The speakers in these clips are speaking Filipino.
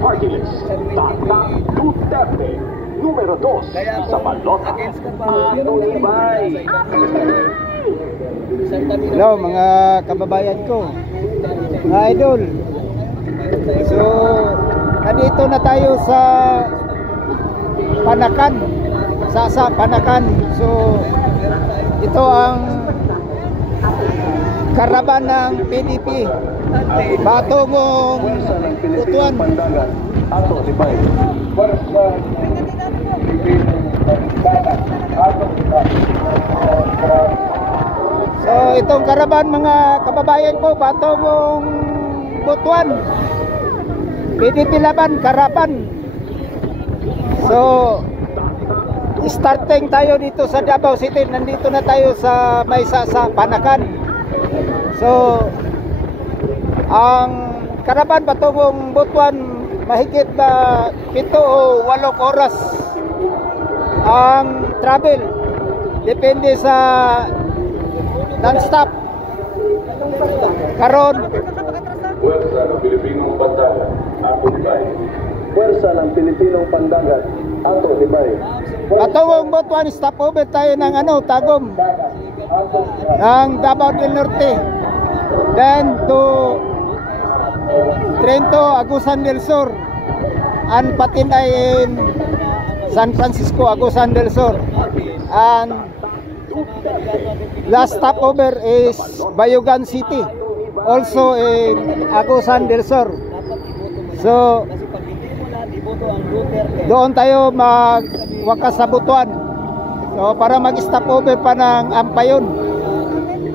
Party list, Tata Duterte, numero 2 sa balota. Atulibay. Hello mga kababayan ko, mga idol. So, nandito na tayo sa Panakan, sa Panakan. So, ito ang karaban ng PDP patungong Butuan. So, itong karaban mga kababayan ko patungong Butuan, PDP laban karaban. So, starting tayo dito sa Davao City. Nandito na tayo sa Panakan. So, ang karaban patungong Butuan, mahigit na 7 o 8 oras ang travel. Depende sa non-stop. Karon, Puwersa ng Pilipinong Pandagat, Atulibay. Puwersa ng Pilipinong Pandagat, Atulibay. patungong Butuan, stopover tayo ng Tagum, ng Davao del Norte, then to Trento, Agusan del Sur, and patinay in San Francisco, Agusan del Sur, and last stopover is Bayugan City, also in Agusan del Sur. So, doon tayo magwakas sa Butuan. So, para mag-stopover pa ng Ampayon,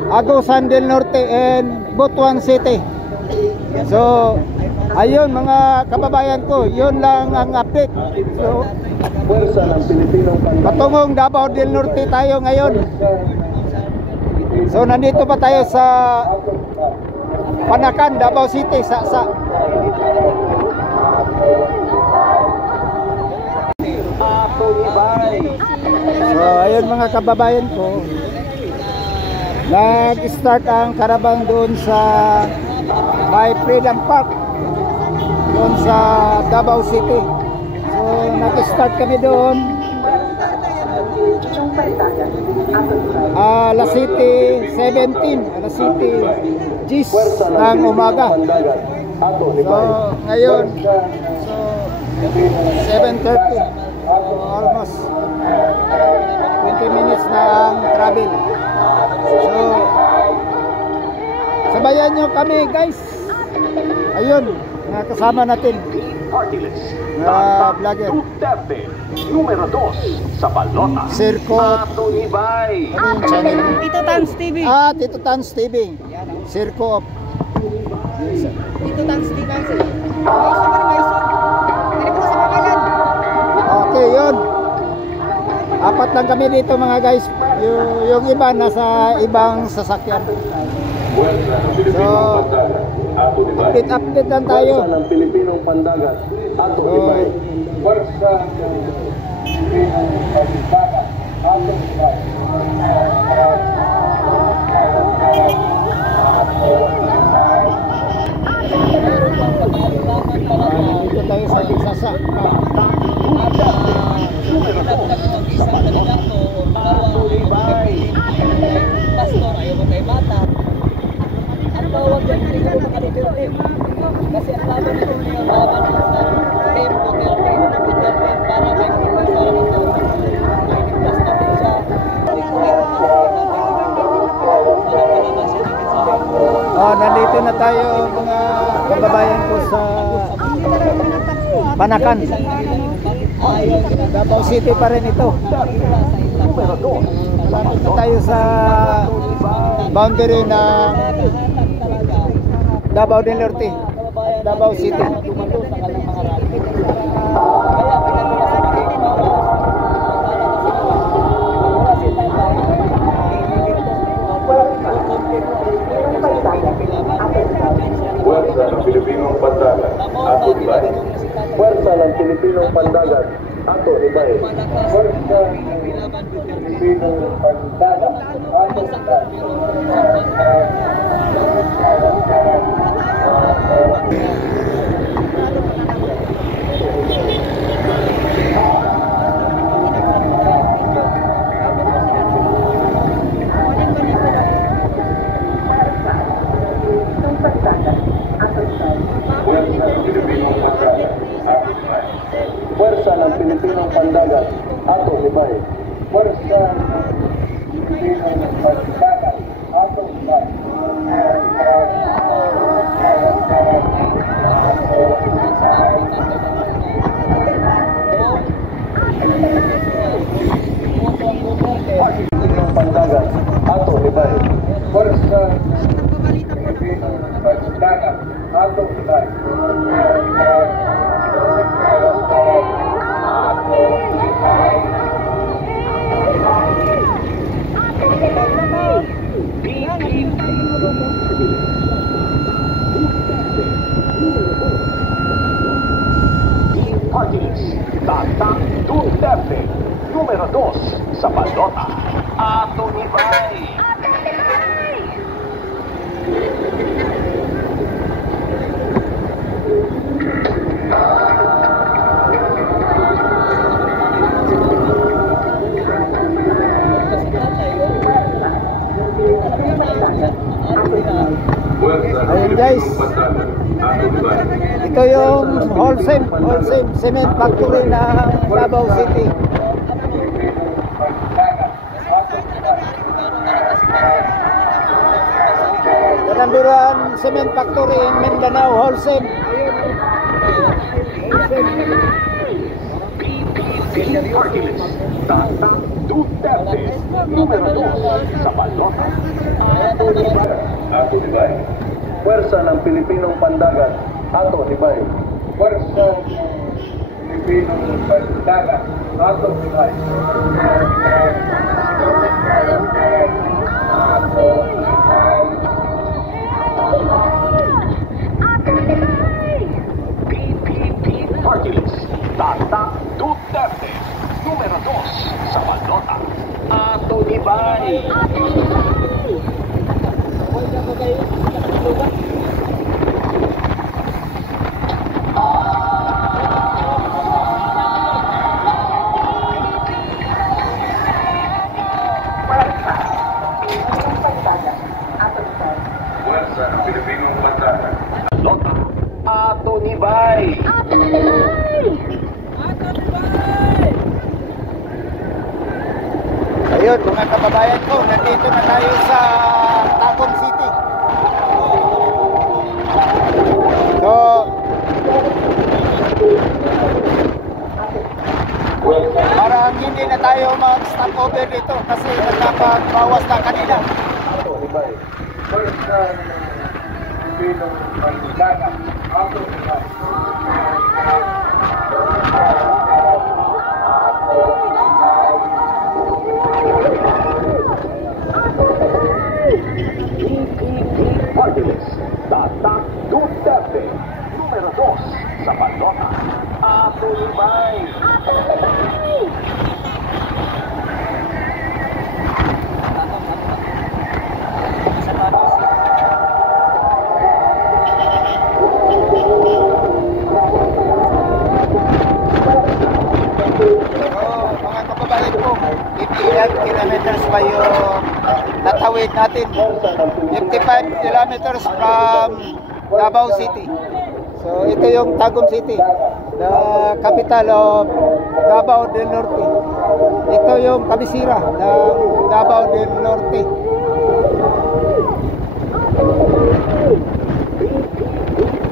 Agusan del Norte, and Butuan City. So, ayun mga kababayan ko, yun lang ang update. So, patungong Davao del Norte tayo ngayon. So, nandito pa tayo sa Panakan, Davao City, sa So, ayun mga kababayan ko, nag-start ang karabang doon sa may Freedom Park doon sa Davao City. So, nag-start kami doon alas City 17, alas City Gis ng umaga. So, ngayon, so 7:30, almost 20 minutes na ang travel. So, sabayan nyo kami guys. Ayun, kasama natin Party list, na vlogger Duterte, numero 2 sa balota. Sirko. Atulibay. Ano yung channel? Tito Tans TV. Tito Tans TV. Sirko. Tito Tans TV. Ano po sa pangalan? Okay, yun. 4 lang kami dito mga guys. Yung iba nasa ibang sasakyan. So, update lang tayo. Puwersa ng Pilipinong Pandagat, Atulibay. Puwersa ng Pilipinong Pandagat, Atulibay. Dito tayo sa Sasa. Pastor, ayaw mo kay bata. Ang tawag yan, hindi ko makalimutin. Kasi ang laban nito yung laban ng Team Duterte. Para may kipasara nito. May kiplas natin siya. Nandito na tayo mga kababayan ko sa Panakan. Davao City pa rin ito. Malapit na tayo sa boundary ng Davao del Norte, Davao City. Puwersa ng Pilipinong Pandagat, Atulibay. Puwersa ng Pilipinong Pandagat, Atulibay. Puwersa ng Pilipinong Pandagat, Atulibay. Pandagat, Ato Libay. Pwersa Pilipinong Pandagat, Ato Libay. Pilipinong Pandagat, Ato Libay. Pwersa Pilipinong Pandagat, Ato Libay. Tatang Duterte, numero 2 sa balota, Ato Libay. Ayun guys, ito yung wholesale cement factory ng Davao City. Kalamburan cement factory in Mindanao, wholesale. Tatang Duterte, numero 2 sa balota, Ato Libay. Pwersa ng Pilipinong Pandagat, Ato Libay. Pwersa ng Pilipinong Pandagat, Ato Libay. PPP Party List, Tatang Duterte, numero 2 sa balota, Ato Libay. Pwersa ng Pilipinong Pandagat, balota, Ato Libay. Ayun mga kababayan ko, nandito na tayo sa Tagum City. So, parang hindi na tayo mag-stop over dito kasi nagkapagbawas na kanina. Ato Libay. Pwersa ng Pilipinong Pandagat, Ato Libay. Party List, Tatang Duterte, numero 2 sa balota, Ato Libay. Mga kababayan ko, 58 kilometers pa yung natawid natin. 55 kilometers from Davao City. So ito yung Tagum City, the capital of Davao del Norte. Ito yung kabisira ng Davao del Norte.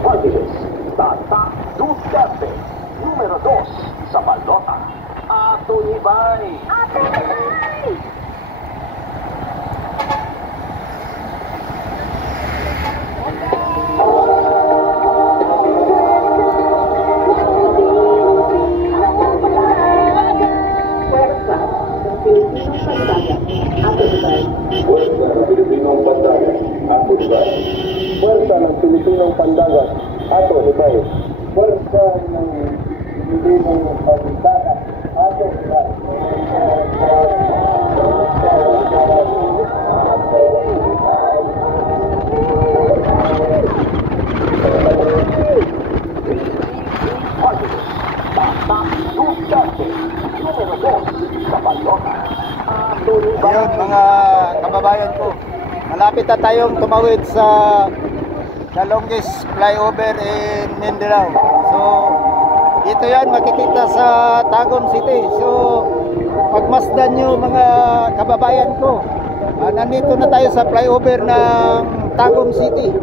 Party List, Tatang Duterte, numero 2 sa balota, Ato Libay. Pwersa ng Pilipinong Pandagat, Ato Libay. Pwersa ng Pilipinong Pandagat, Ato Libay. Pwersa ng Pilipinong Pandagat, Ato Libay. Ayun mga kababayan ko, malapit na tayong tumawid sa the longest flyover in Mindanao. So ito yan makikita sa Tagum City. So pagmasdan nyo mga kababayan ko, nandito na tayo sa flyover ng Tagum City.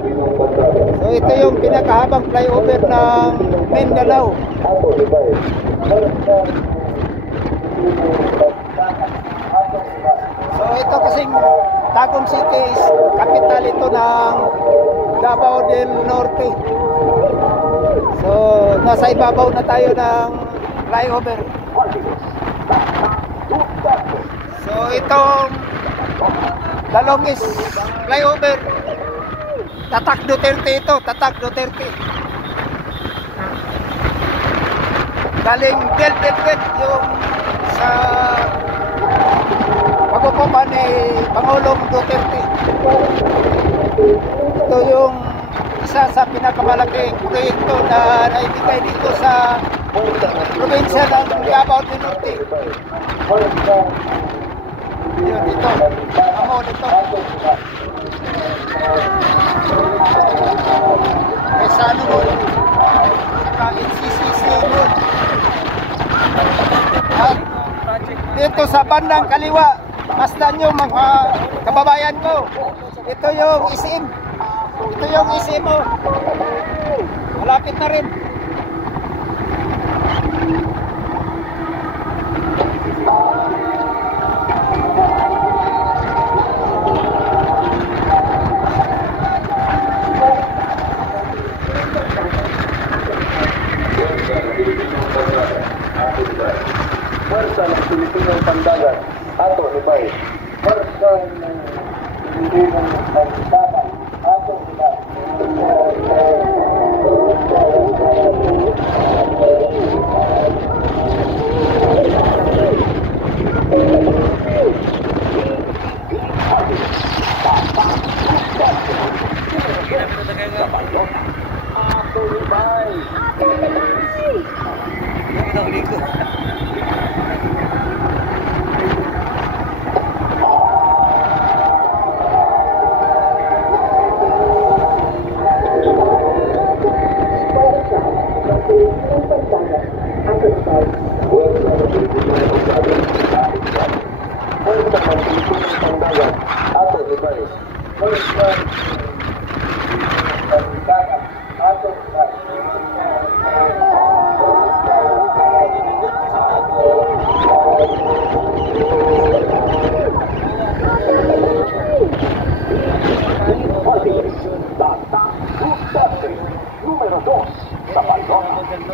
So ito yung pinakahabang flyover ng Mindanao. So ito kasing Tagum City is capital ito ng Davao del Norte. So nasa ibabaw na tayo ng flyover. So itong the longest flyover, Tatak Duterte ito, Tatak Duterte. Galing Delpet yung sa pagkukupan ni Pangulong Duterte. Ito yung isa sa pinakamalaking proyekto na naibigay dito sa probinsya ng Davao del Norte. Yun, ito. Amo dito. Quezano mo. Saka NCCC mo. At dito sa bandang kaliwa, masdan nyo mga kababayan ko. Ito yung ICM. Ito yung ICM mo. Malapit na rin. Pwersa ng Pilipinong Pandagat, ato ni Bay. Pwersa ng Pilipinong Pandagat, ato ni Bay.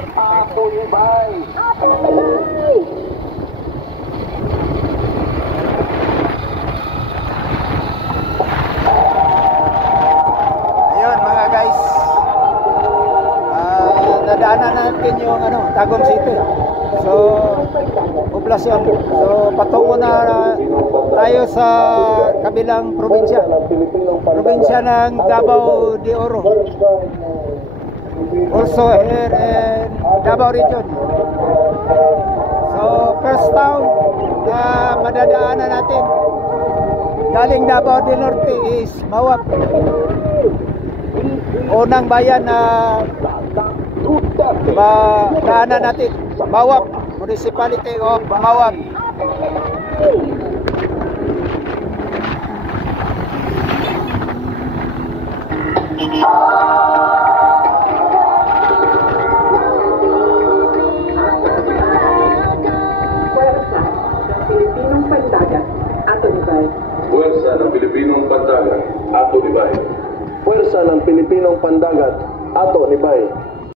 Ato ni Bay. Ayun mga guys, nadaanan natin yung Tagum City. So poblasyon. So patungo na tayo sa kabilang probinsya. Probinsya ng Davao de Oro. Also here in Davao region. So first town na madadaanan natin galing Davao del Norte is Mawab. Unang bayan na madaanan natin, Mawab, Municipality of Mawab. Pwersa ng Pilipinong Pandagat, ato ni Bay. Pwersa ng Pilipinong Pandagat, ato ni Bay.